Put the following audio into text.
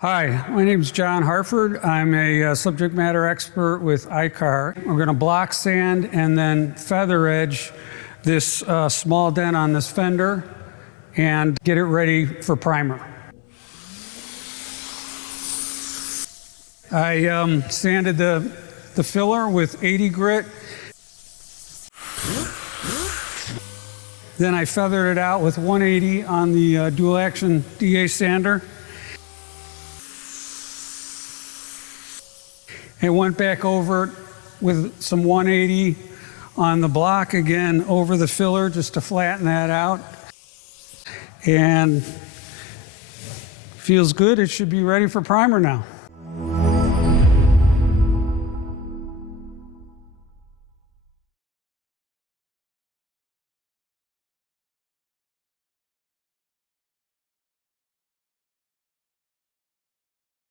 Hi, my name is John Harford. I'm a subject matter expert with iCar. We're going to block sand and then feather edge this small dent on this fender and get it ready for primer. I sanded the filler with 80 grit. Then I feathered it out with 180 on the dual action DA sander. And went back over it with some 180 on the block again over the filler just to flatten that out. And feels good. It should be ready for primer now.